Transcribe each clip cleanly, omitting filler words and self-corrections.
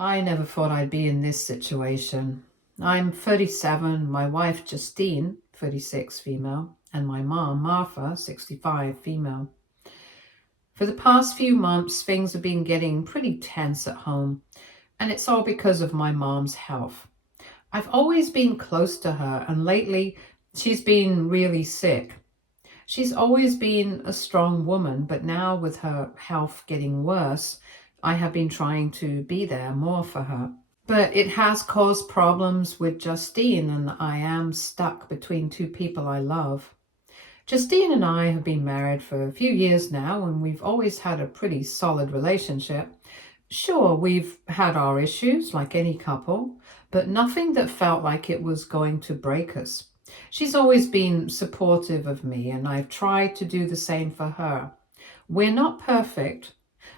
I never thought I'd be in this situation. I'm 37, my wife Justine, 36, female, and my mom, Martha, 65, female. For the past few months, things have been getting pretty tense at home, and it's all because of my mom's health. I've always been close to her, and lately she's been really sick. She's always been a strong woman, but now with her health getting worse, I have been trying to be there more for her. But it has caused problems with Justine, and I am stuck between two people I love. Justine and I have been married for a few years now, and we've always had a pretty solid relationship. Sure, we've had our issues like any couple, but nothing that felt like it was going to break us. She's always been supportive of me, and I've tried to do the same for her. We're not perfect,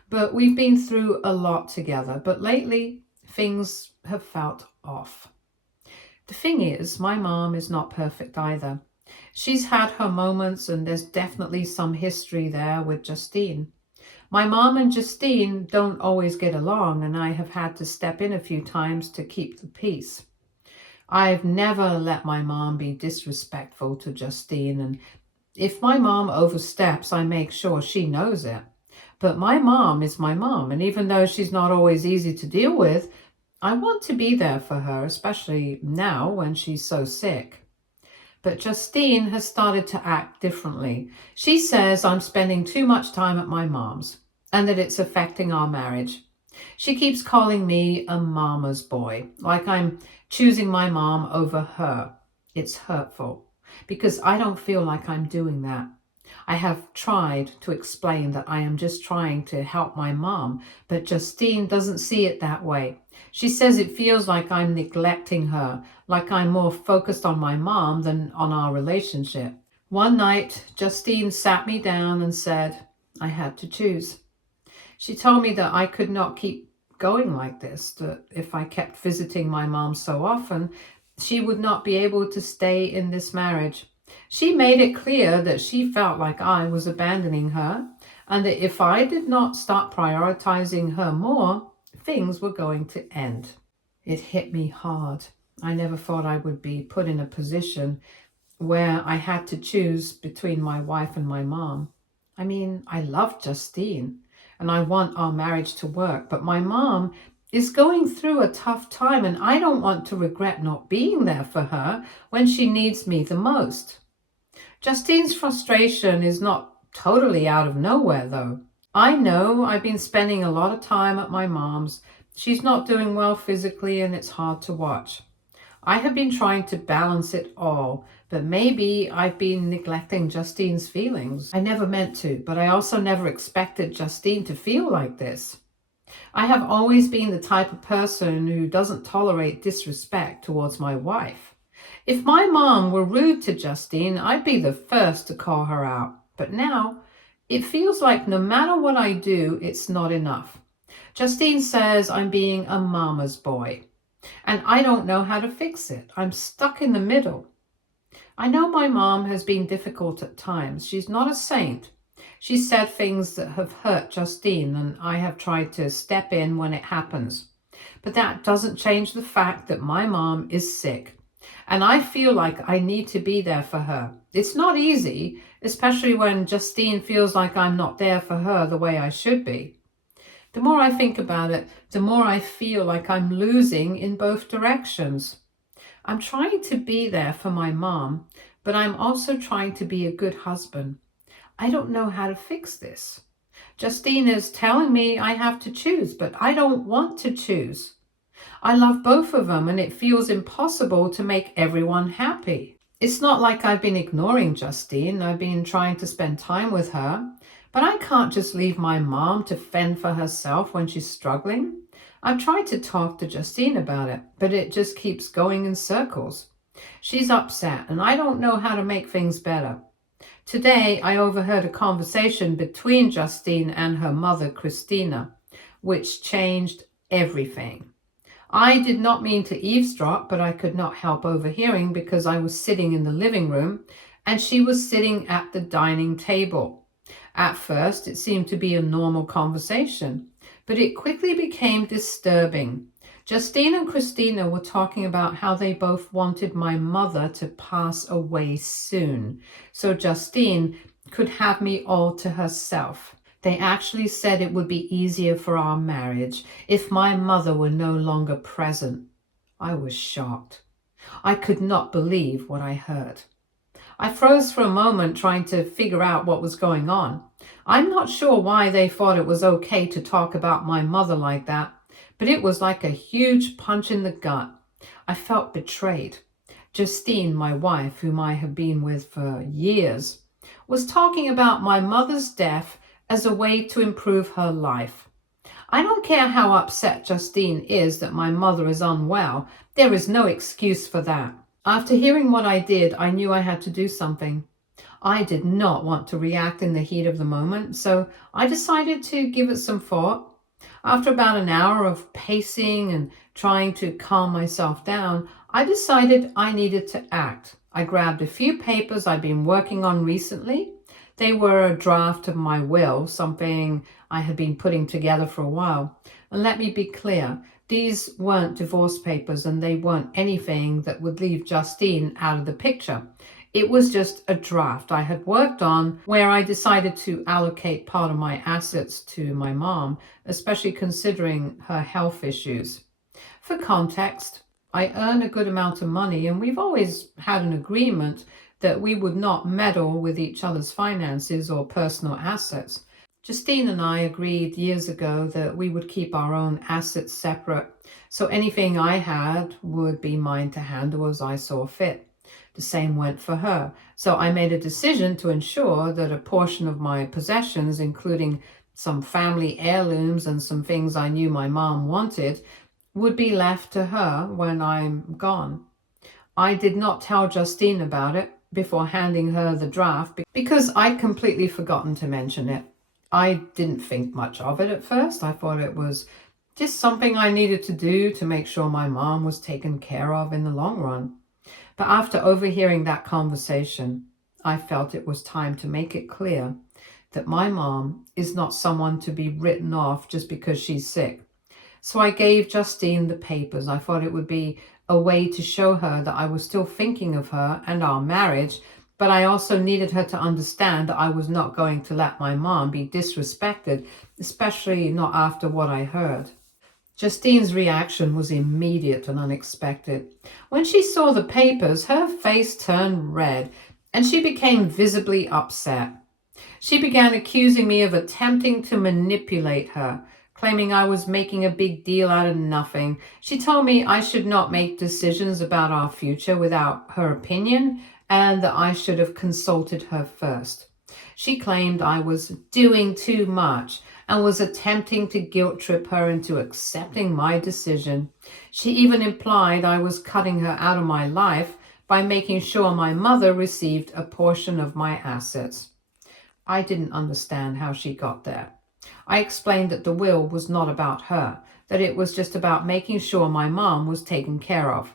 but we've been through a lot together. But lately, things have felt off. The thing is, my mom is not perfect either. She's had her moments, and there's definitely some history there with Justine. My mom and Justine don't always get along, and I have had to step in a few times to keep the peace. I've never let my mom be disrespectful to Justine, and if my mom oversteps, I make sure she knows it. But my mom is my mom, and even though she's not always easy to deal with, I want to be there for her, especially now when she's so sick. But Justine has started to act differently. She says I'm spending too much time at my mom's and that it's affecting our marriage. She keeps calling me a mama's boy, like I'm choosing my mom over her. It's hurtful because I don't feel like I'm doing that. I have tried to explain that I am just trying to help my mom, but Justine doesn't see it that way. She says it feels like I'm neglecting her, like I'm more focused on my mom than on our relationship. One night, Justine sat me down and said I had to choose. She told me that I could not keep going like this, that if I kept visiting my mom so often, she would not be able to stay in this marriage. She made it clear that she felt like I was abandoning her, and that if I did not start prioritizing her more, things were going to end. It hit me hard. I never thought I would be put in a position where I had to choose between my wife and my mom. I mean, I love Justine, and I want our marriage to work, but my mom is going through a tough time, and I don't want to regret not being there for her when she needs me the most. Justine's frustration is not totally out of nowhere, though. I know I've been spending a lot of time at my mom's. She's not doing well physically, and it's hard to watch. I have been trying to balance it all, but maybe I've been neglecting Justine's feelings. I never meant to, but I also never expected Justine to feel like this. I have always been the type of person who doesn't tolerate disrespect towards my wife. If my mom were rude to Justine, I'd be the first to call her out. But now, it feels like no matter what I do, it's not enough. Justine says I'm being a mama's boy, and I don't know how to fix it. I'm stuck in the middle. I know my mom has been difficult at times. She's not a saint. She said things that have hurt Justine, and I have tried to step in when it happens. But that doesn't change the fact that my mom is sick, and I feel like I need to be there for her. It's not easy, especially when Justine feels like I'm not there for her the way I should be. The more I think about it, the more I feel like I'm losing in both directions. I'm trying to be there for my mom, but I'm also trying to be a good husband. I don't know how to fix this. Justine is telling me I have to choose, but I don't want to choose. I love both of them, and it feels impossible to make everyone happy. It's not like I've been ignoring Justine. I've been trying to spend time with her. But I can't just leave my mom to fend for herself when she's struggling. I've tried to talk to Justine about it, but it just keeps going in circles. She's upset, and I don't know how to make things better. Today, I overheard a conversation between Justine and her mother, Christina, which changed everything. I did not mean to eavesdrop, but I could not help overhearing because I was sitting in the living room, and she was sitting at the dining table. At first, it seemed to be a normal conversation, but it quickly became disturbing. Justine and Christina were talking about how they both wanted my mother to pass away soon, so Justine could have me all to herself. They actually said it would be easier for our marriage if my mother were no longer present. I was shocked. I could not believe what I heard. I froze for a moment trying to figure out what was going on. I'm not sure why they thought it was okay to talk about my mother like that, but it was like a huge punch in the gut. I felt betrayed. Justine, my wife, whom I have been with for years, was talking about my mother's death as a way to improve her life. I don't care how upset Justine is that my mother is unwell. There is no excuse for that. After hearing what I did, I knew I had to do something. I did not want to react in the heat of the moment, so I decided to give it some thought. After about an hour of pacing and trying to calm myself down, I decided I needed to act. I grabbed a few papers I'd been working on recently. They were a draft of my will, something I had been putting together for a while. And let me be clear, these weren't divorce papers and they weren't anything that would leave Justine out of the picture. It was just a draft I had worked on where I decided to allocate part of my assets to my mom, especially considering her health issues. For context, I earn a good amount of money and we've always had an agreement that we would not meddle with each other's finances or personal assets. Justine and I agreed years ago that we would keep our own assets separate, so anything I had would be mine to handle as I saw fit. The same went for her, so I made a decision to ensure that a portion of my possessions, including some family heirlooms and some things I knew my mom wanted, would be left to her when I'm gone. I did not tell Justine about it before handing her the draft because I'd completely forgotten to mention it. I didn't think much of it at first. I thought it was just something I needed to do to make sure my mom was taken care of in the long run. But after overhearing that conversation, I felt it was time to make it clear that my mom is not someone to be written off just because she's sick. So I gave Justine the papers. I thought it would be a way to show her that I was still thinking of her and our marriage, but I also needed her to understand that I was not going to let my mom be disrespected, especially not after what I heard. Justine's reaction was immediate and unexpected. When she saw the papers, her face turned red and she became visibly upset. She began accusing me of attempting to manipulate her, claiming I was making a big deal out of nothing. She told me I should not make decisions about our future without her opinion and that I should have consulted her first. She claimed I was doing too much and was attempting to guilt trip her into accepting my decision. She even implied I was cutting her out of my life by making sure my mother received a portion of my assets. I didn't understand how she got there. I explained that the will was not about her, that it was just about making sure my mom was taken care of.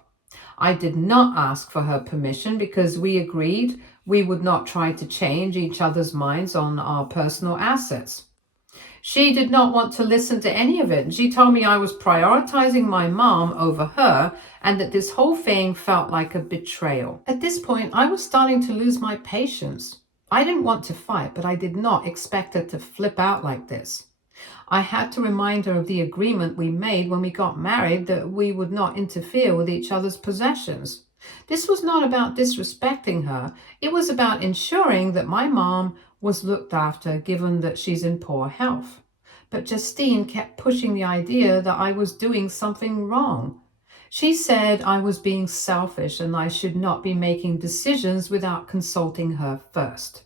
I did not ask for her permission because we agreed we would not try to change each other's minds on our personal assets. She did not want to listen to any of it. She told me I was prioritizing my mom over her and that this whole thing felt like a betrayal. At this point, I was starting to lose my patience. I didn't want to fight, but I did not expect her to flip out like this. I had to remind her of the agreement we made when we got married that we would not interfere with each other's possessions. This was not about disrespecting her. It was about ensuring that my mom was looked after, given that she's in poor health. But Justine kept pushing the idea that I was doing something wrong. She said I was being selfish and I should not be making decisions without consulting her first.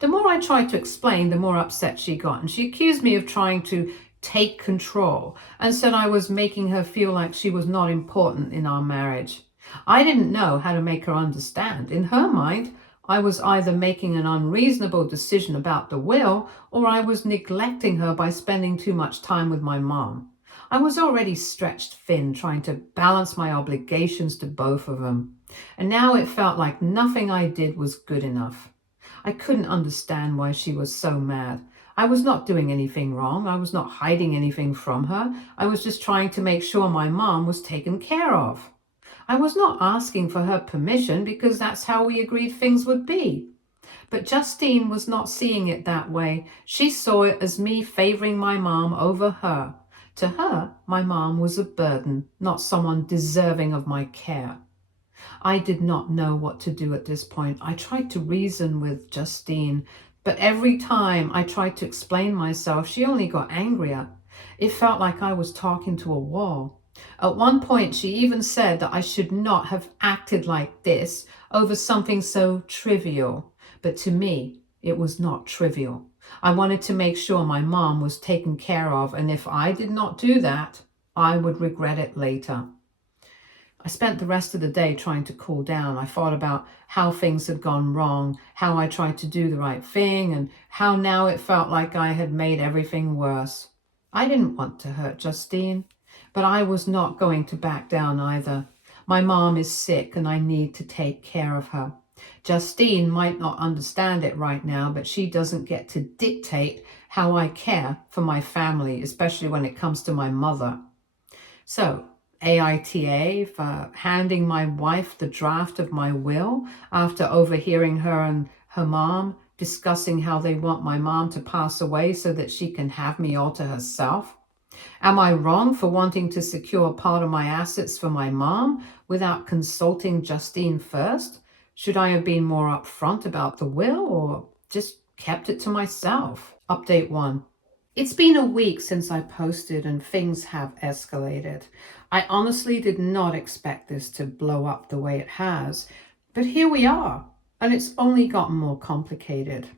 The more I tried to explain, the more upset she got, and she accused me of trying to take control and said I was making her feel like she was not important in our marriage. I didn't know how to make her understand. In her mind, I was either making an unreasonable decision about the will or I was neglecting her by spending too much time with my mom. I was already stretched thin trying to balance my obligations to both of them, and now it felt like nothing I did was good enough. I couldn't understand why she was so mad. I was not doing anything wrong. I was not hiding anything from her. I was just trying to make sure my mom was taken care of. I was not asking for her permission because that's how we agreed things would be. But Justine was not seeing it that way. She saw it as me favoring my mom over her. To her, my mom was a burden, not someone deserving of my care. I did not know what to do at this point. I tried to reason with Justine, but every time I tried to explain myself, she only got angrier. It felt like I was talking to a wall. At one point, she even said that I should not have acted like this over something so trivial. But to me, it was not trivial. I wanted to make sure my mom was taken care of, and if I did not do that, I would regret it later. I spent the rest of the day trying to cool down. I thought about how things had gone wrong, how I tried to do the right thing, and how now it felt like I had made everything worse. I didn't want to hurt Justine, but I was not going to back down either. My mom is sick and I need to take care of her. Justine might not understand it right now, but she doesn't get to dictate how I care for my family, especially when it comes to my mother. So, AITA for handing my wife the draft of my will after overhearing her and her mom discussing how they want my mom to pass away so that she can have me all to herself. Am I wrong for wanting to secure part of my assets for my mom without consulting Justine first? Should I have been more upfront about the will or just kept it to myself? Update 1. It's been a week since I posted and things have escalated. I honestly did not expect this to blow up the way it has, but here we are, and it's only gotten more complicated.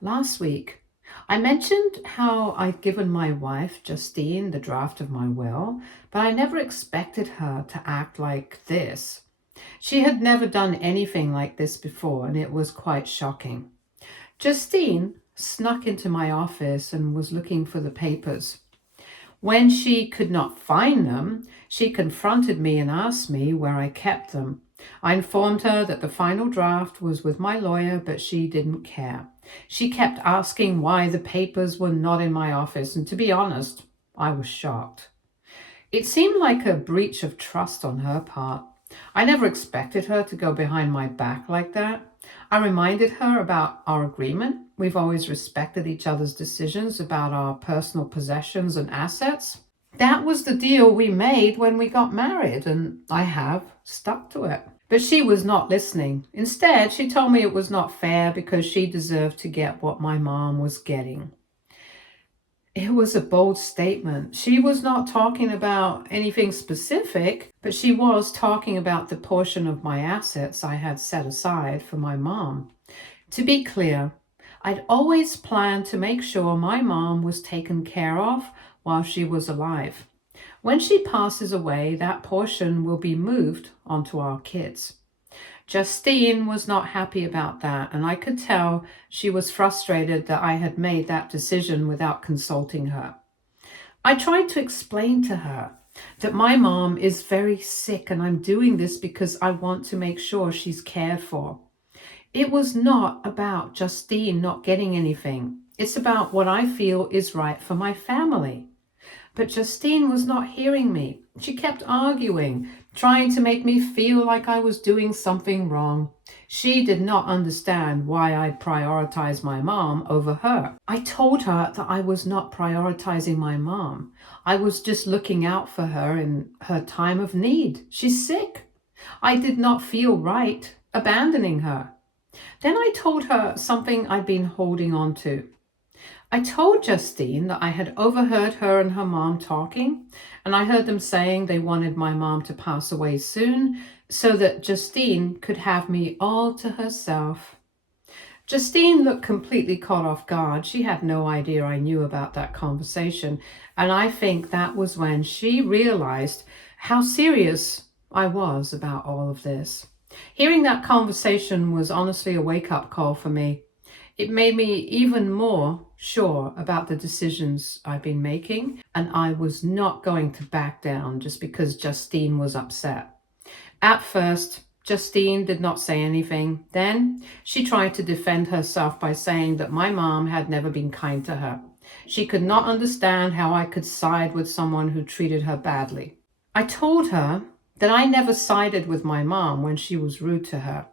Last week, I mentioned how I'd given my wife, Justine, the draft of my will, but I never expected her to act like this. She had never done anything like this before, and it was quite shocking. Justine snuck into my office and was looking for the papers. When she could not find them, she confronted me and asked me where I kept them. I informed her that the final draft was with my lawyer, but she didn't care. She kept asking why the papers were not in my office, and to be honest, I was shocked. It seemed like a breach of trust on her part. I never expected her to go behind my back like that. I reminded her about our agreement. We've always respected each other's decisions about our personal possessions and assets. That was the deal we made when we got married, and I have stuck to it. But she was not listening. Instead, she told me it was not fair because she deserved to get what my mom was getting. It was a bold statement. She was not talking about anything specific, but she was talking about the portion of my assets I had set aside for my mom. To be clear, I'd always planned to make sure my mom was taken care of while she was alive. When she passes away, that portion will be moved onto our kids. Justine was not happy about that, and I could tell she was frustrated that I had made that decision without consulting her. I tried to explain to her that my mom is very sick and I'm doing this because I want to make sure she's cared for. It was not about Justine not getting anything. It's about what I feel is right for my family. But Justine was not hearing me. She kept arguing, trying to make me feel like I was doing something wrong. She did not understand why I prioritized my mom over her. I told her that I was not prioritizing my mom. I was just looking out for her in her time of need. She's sick. I did not feel right abandoning her. Then I told her something I'd been holding on to. I told Justine that I had overheard her and her mom talking, and I heard them saying they wanted my mom to pass away soon so that Justine could have me all to herself. Justine looked completely caught off guard. She had no idea I knew about that conversation, and I think that was when she realized how serious I was about all of this. Hearing that conversation was honestly a wake-up call for me. It made me even more sure about the decisions I've been making, and I was not going to back down just because Justine was upset. At first, Justine did not say anything. Then she tried to defend herself by saying that my mom had never been kind to her. She could not understand how I could side with someone who treated her badly. I told her that I never sided with my mom when she was rude to her.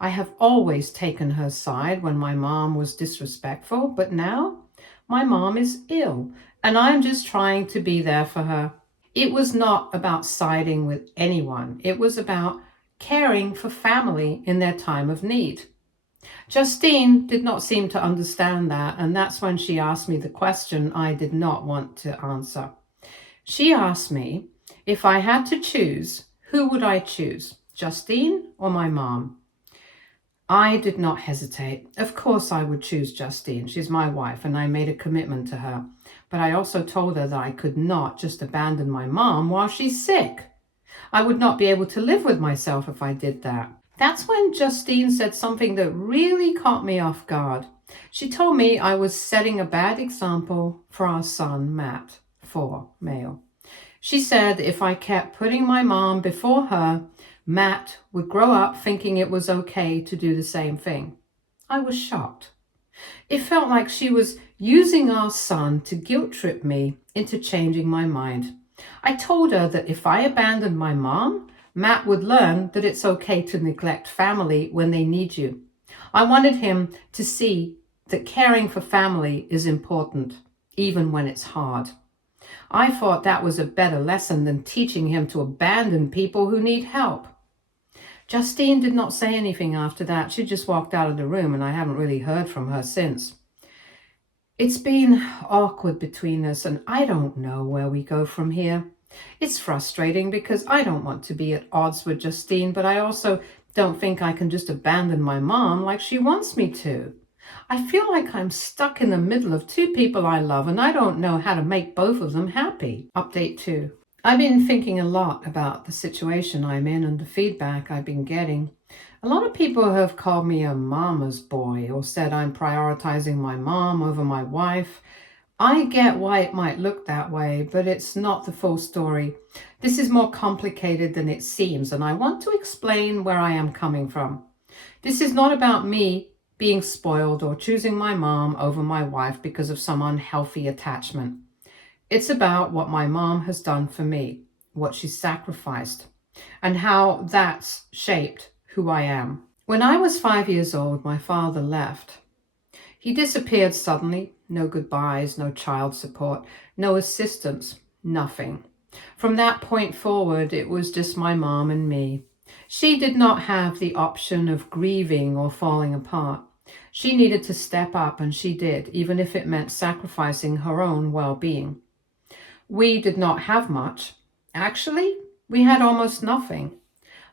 I have always taken her side when my mom was disrespectful, but now my mom is ill and I'm just trying to be there for her. It was not about siding with anyone. It was about caring for family in their time of need. Justine did not seem to understand that, and that's when she asked me the question I did not want to answer. She asked me if I had to choose, who would I choose, Justine or my mom? I did not hesitate. Of course I would choose Justine. She's my wife and I made a commitment to her. But I also told her that I could not just abandon my mom while she's sick. I would not be able to live with myself if I did that. That's when Justine said something that really caught me off guard. She told me I was setting a bad example for our son, Matt, 4, male. She said if I kept putting my mom before her, Matt would grow up thinking it was okay to do the same thing. I was shocked. It felt like she was using our son to guilt trip me into changing my mind. I told her that if I abandoned my mom, Matt would learn that it's okay to neglect family when they need you. I wanted him to see that caring for family is important, even when it's hard. I thought that was a better lesson than teaching him to abandon people who need help. Justine did not say anything after that. She just walked out of the room and I haven't really heard from her since. It's been awkward between us and I don't know where we go from here. It's frustrating because I don't want to be at odds with Justine, but I also don't think I can just abandon my mom like she wants me to. I feel like I'm stuck in the middle of two people I love and I don't know how to make both of them happy. Update 2. I've been thinking a lot about the situation I'm in and the feedback I've been getting. A lot of people have called me a mama's boy or said I'm prioritizing my mom over my wife. I get why it might look that way, but it's not the full story. This is more complicated than it seems, and I want to explain where I am coming from. This is not about me being spoiled or choosing my mom over my wife because of some unhealthy attachment. It's about what my mom has done for me, what she sacrificed, and how that's shaped who I am. When I was 5 years old, my father left. He disappeared suddenly, no goodbyes, no child support, no assistance, nothing. From that point forward, it was just my mom and me. She did not have the option of grieving or falling apart. She needed to step up, and she did, even if it meant sacrificing her own well-being. We did not have much. Actually, we had almost nothing.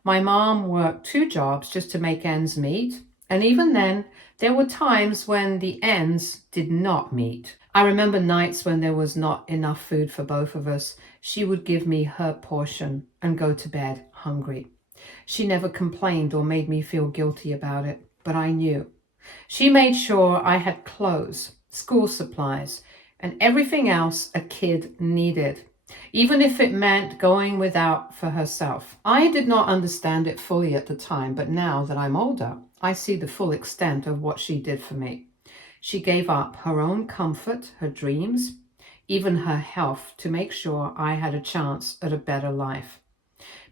My mom worked 2 jobs just to make ends meet, and even then, there were times when the ends did not meet. I remember nights when there was not enough food for both of us. She would give me her portion and go to bed hungry. She never complained or made me feel guilty about it, but I knew. She made sure I had clothes, school supplies, and everything else a kid needed, even if it meant going without for herself. I did not understand it fully at the time, but now that I'm older, I see the full extent of what she did for me. She gave up her own comfort, her dreams, even her health to make sure I had a chance at a better life.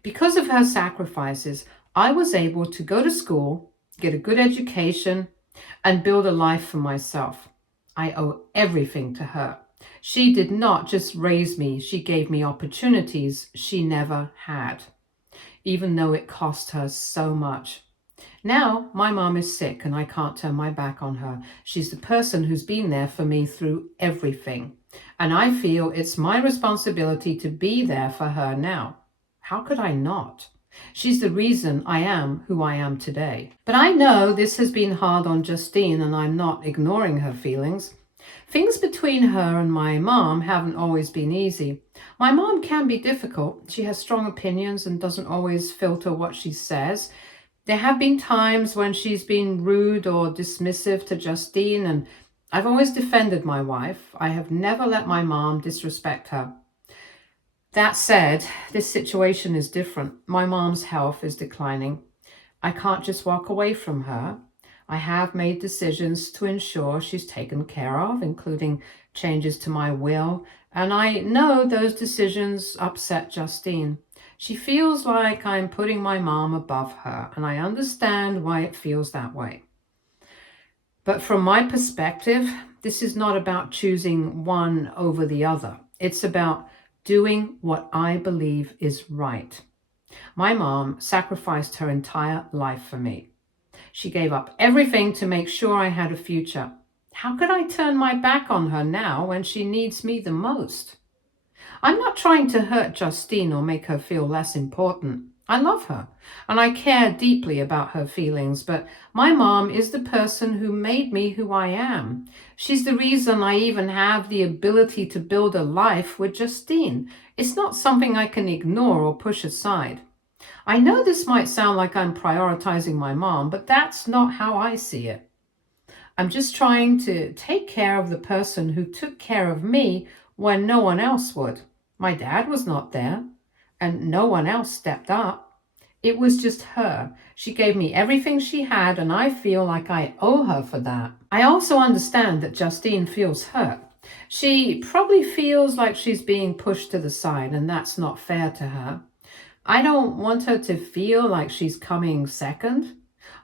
Because of her sacrifices, I was able to go to school, get a good education, and build a life for myself. I owe everything to her. She did not just raise me, she gave me opportunities she never had, even though it cost her so much. Now, my mom is sick and I can't turn my back on her. She's the person who's been there for me through everything. And I feel it's my responsibility to be there for her now. How could I not? She's the reason I am who I am today. But I know this has been hard on Justine and I'm not ignoring her feelings. Things between her and my mom haven't always been easy. My mom can be difficult. She has strong opinions and doesn't always filter what she says. There have been times when she's been rude or dismissive to Justine, and I've always defended my wife. I have never let my mom disrespect her. That said, this situation is different. My mom's health is declining. I can't just walk away from her. I have made decisions to ensure she's taken care of, including changes to my will, and I know those decisions upset Justine. She feels like I'm putting my mom above her, and I understand why it feels that way. But from my perspective, this is not about choosing one over the other. It's about doing what I believe is right. My mom sacrificed her entire life for me. She gave up everything to make sure I had a future. How could I turn my back on her now when she needs me the most? I'm not trying to hurt Justine or make her feel less important. I love her and I care deeply about her feelings, but my mom is the person who made me who I am. She's the reason I even have the ability to build a life with Justine. It's not something I can ignore or push aside. I know this might sound like I'm prioritizing my mom, but that's not how I see it. I'm just trying to take care of the person who took care of me when no one else would. My dad was not there, and no one else stepped up. It was just her. She gave me everything she had, and I feel like I owe her for that. I also understand that Justine feels hurt. She probably feels like she's being pushed to the side, and that's not fair to her. I don't want her to feel like she's coming second.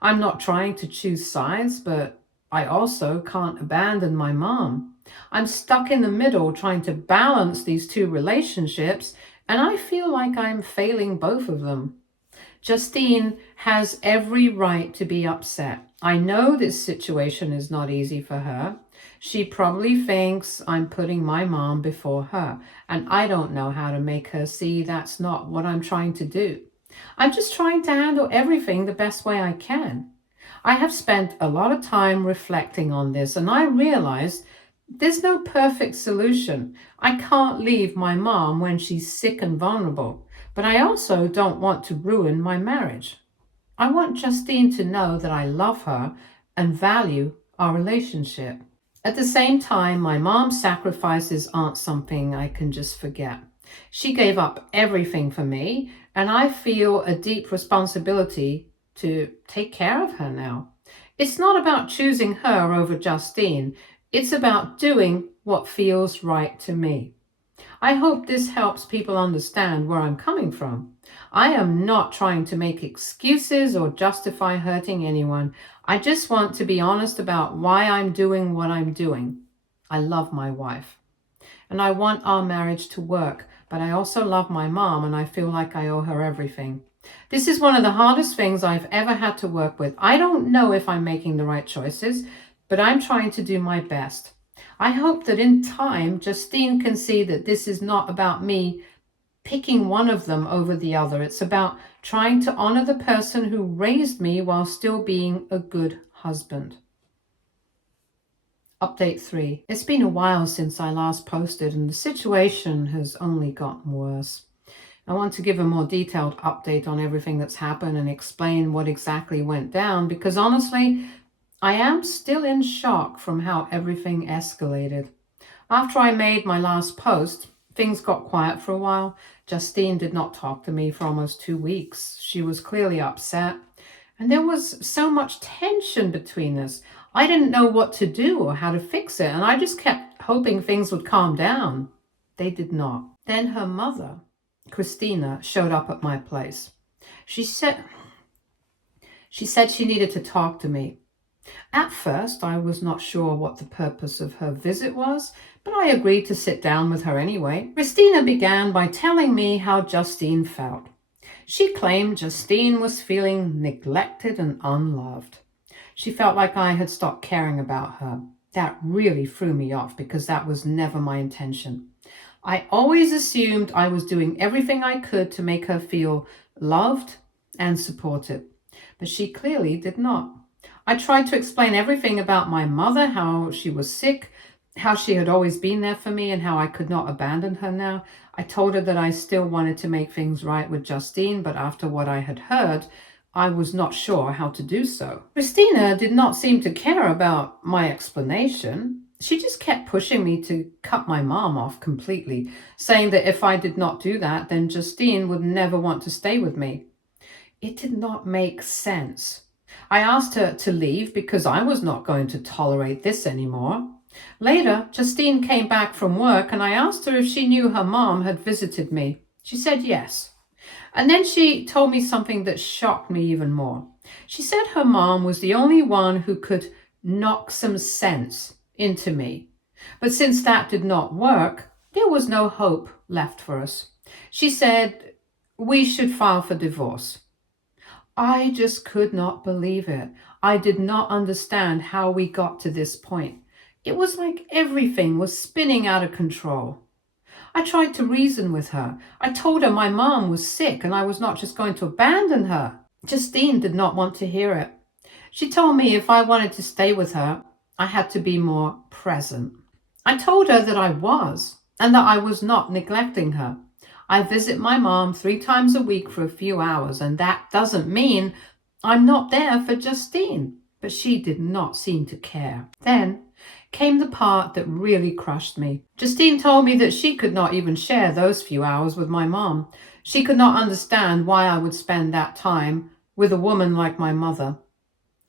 I'm not trying to choose sides, but I also can't abandon my mom. I'm stuck in the middle trying to balance these two relationships, and I feel like I'm failing both of them. Justine has every right to be upset. I know this situation is not easy for her. She probably thinks I'm putting my mom before her, and I don't know how to make her see that's not what I'm trying to do. I'm just trying to handle everything the best way I can. I have spent a lot of time reflecting on this, and I realized there's no perfect solution. I can't leave my mom when she's sick and vulnerable, but I also don't want to ruin my marriage. I want Justine to know that I love her and value our relationship. At the same time, my mom's sacrifices aren't something I can just forget. She gave up everything for me, and I feel a deep responsibility to take care of her now. It's not about choosing her over Justine. It's about doing what feels right to me. I hope this helps people understand where I'm coming from. I am not trying to make excuses or justify hurting anyone. I just want to be honest about why I'm doing what I'm doing. I love my wife, and I want our marriage to work, but I also love my mom, and I feel like I owe her everything. This is one of the hardest things I've ever had to work with. I don't know if I'm making the right choices, but I'm trying to do my best. I hope that in time, Justine can see that this is not about me picking one of them over the other. It's about trying to honor the person who raised me while still being a good husband. Update 3. It's been a while since I last posted, and the situation has only gotten worse. I want to give a more detailed update on everything that's happened and explain what exactly went down, because honestly, I am still in shock from how everything escalated. After I made my last post, things got quiet for a while. Justine did not talk to me for almost 2 weeks. She was clearly upset, and there was so much tension between us. I didn't know what to do or how to fix it, and I just kept hoping things would calm down. They did not. Then her mother, Christina, showed up at my place. She said she needed to talk to me. At first, I was not sure what the purpose of her visit was, but I agreed to sit down with her anyway. Christina began by telling me how Justine felt. She claimed Justine was feeling neglected and unloved. She felt like I had stopped caring about her. That really threw me off because that was never my intention. I always assumed I was doing everything I could to make her feel loved and supported, but she clearly did not. I tried to explain everything about my mother, how she was sick, how she had always been there for me, and how I could not abandon her now. I told her that I still wanted to make things right with Justine, but after what I had heard, I was not sure how to do so. Christina did not seem to care about my explanation. She just kept pushing me to cut my mom off completely, saying that if I did not do that, then Justine would never want to stay with me. It did not make sense. I asked her to leave because I was not going to tolerate this anymore. Later, Justine came back from work and I asked her if she knew her mom had visited me. She said yes. And then she told me something that shocked me even more. She said her mom was the only one who could knock some sense into me. But since that did not work, there was no hope left for us. She said we should file for divorce. I just could not believe it. I did not understand how we got to this point. It was like everything was spinning out of control. I tried to reason with her. I told her my mom was sick and I was not just going to abandon her. Justine did not want to hear it. She told me if I wanted to stay with her, I had to be more present. I told her that I was, and that I was not neglecting her. I visit my mom 3 times a week for a few hours, and that doesn't mean I'm not there for Justine. But she did not seem to care. Then came the part that really crushed me. Justine told me that she could not even share those few hours with my mom. She could not understand why I would spend that time with a woman like my mother.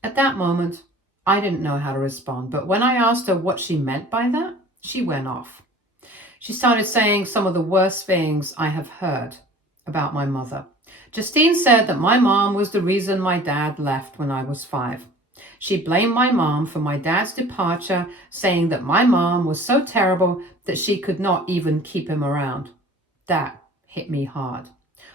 At that moment, I didn't know how to respond, but when I asked her what she meant by that, she went off. She started saying some of the worst things I have heard about my mother. Justine said that my mom was the reason my dad left when I was 5. She blamed my mom for my dad's departure, saying that my mom was so terrible that she could not even keep him around. That hit me hard.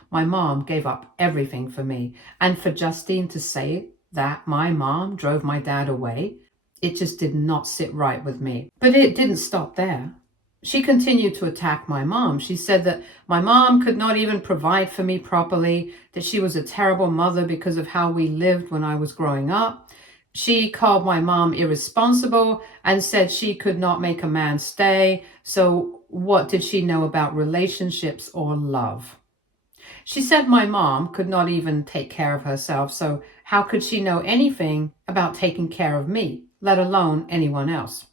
My mom gave up everything for me, and for Justine to say that my mom drove my dad away, it just did not sit right with me. But it didn't stop there. She continued to attack my mom. She said that my mom could not even provide for me properly, that she was a terrible mother because of how we lived when I was growing up. She called my mom irresponsible and said she could not make a man stay. So what did she know about relationships or love? She said my mom could not even take care of herself, so how could she know anything about taking care of me, let alone anyone else?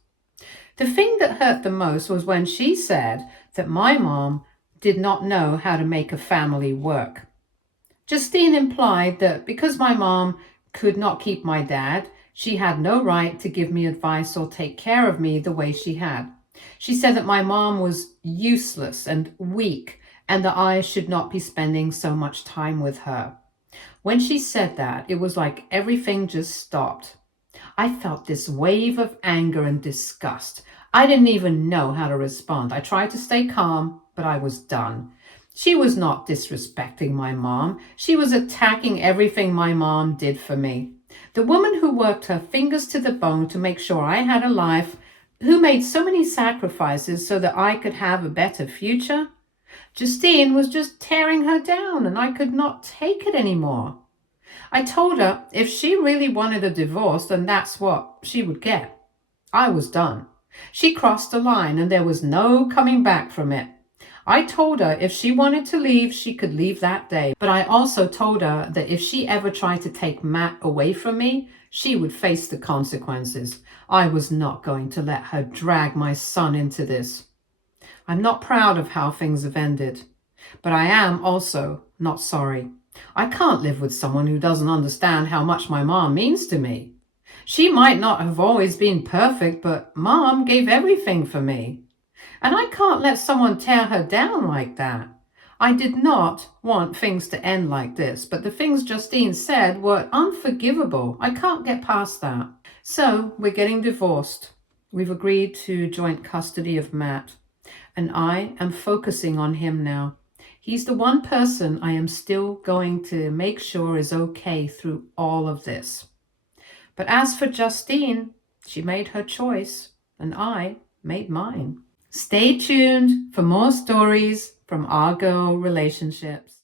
The thing that hurt the most was when she said that my mom did not know how to make a family work. Justine implied that because my mom could not keep my dad, she had no right to give me advice or take care of me the way she had. She said that my mom was useless and weak and that I should not be spending so much time with her. When she said that, it was like everything just stopped. I felt this wave of anger and disgust. I didn't even know how to respond. I tried to stay calm, but I was done. She was not disrespecting my mom. She was attacking everything my mom did for me. The woman who worked her fingers to the bone to make sure I had a life, who made so many sacrifices so that I could have a better future. Justine was just tearing her down, and I could not take it anymore. I told her if she really wanted a divorce, then that's what she would get. I was done. She crossed the line, and there was no coming back from it. I told her if she wanted to leave, she could leave that day. But I also told her that if she ever tried to take Matt away from me, she would face the consequences. I was not going to let her drag my son into this. I'm not proud of how things have ended, but I am also not sorry. I can't live with someone who doesn't understand how much my mom means to me. She might not have always been perfect, but Mom gave everything for me. And I can't let someone tear her down like that. I did not want things to end like this, but the things Justine said were unforgivable. I can't get past that. So we're getting divorced. We've agreed to joint custody of Matt, and I am focusing on him now. He's the one person I am still going to make sure is okay through all of this. But as for Justine, she made her choice, and I made mine. Stay tuned for more stories from our girl relationships.